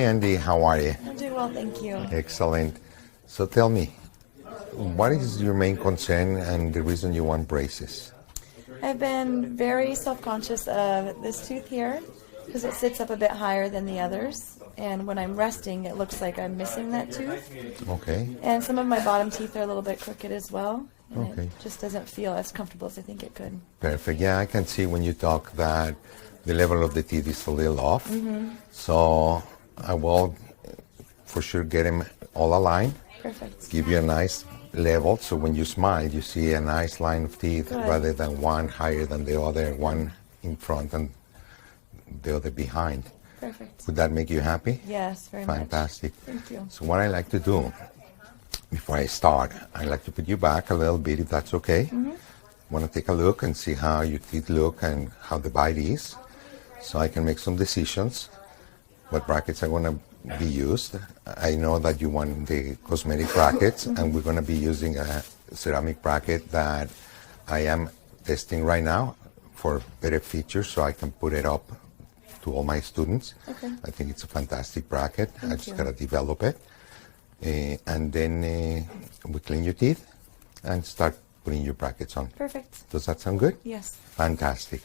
Hi, Andy. How are you? I'm doing well, thank you. Excellent. So tell me, what is your main concern and the reason you want braces? I've been very self-conscious of this tooth here because it sits up a bit higher than the others. And when I'm resting, it looks like I'm missing that tooth. Okay. And some of my bottom teeth are a little bit crooked as well. And Okay. it just doesn't feel as comfortable as I think it could. Perfect. Yeah, I can see when you talk that the level of the teeth is a little off. So I will for sure get them all aligned. Perfect. Give you a nice level, so when you smile, you see a nice line of teeth Good. rather than one higher than the other, one in front and the other behind. Perfect. Would that make you happy? Yes, very much. Fantastic. Thank you. So what I like to do before I start, I like to put you back a little bit, if that's okay. Want to take a look and see how your teeth look and how the bite is, so I can make some decisions what brackets are going to be used. I know that you want the cosmetic brackets, and we're going to be using a ceramic bracket that I am testing right now for better features, so I can put it up to all my students. Okay. I think it's a fantastic bracket. I just you. got to develop it. And then we clean your teeth and start putting your brackets on. Perfect. Does that sound good? Yes. Fantastic.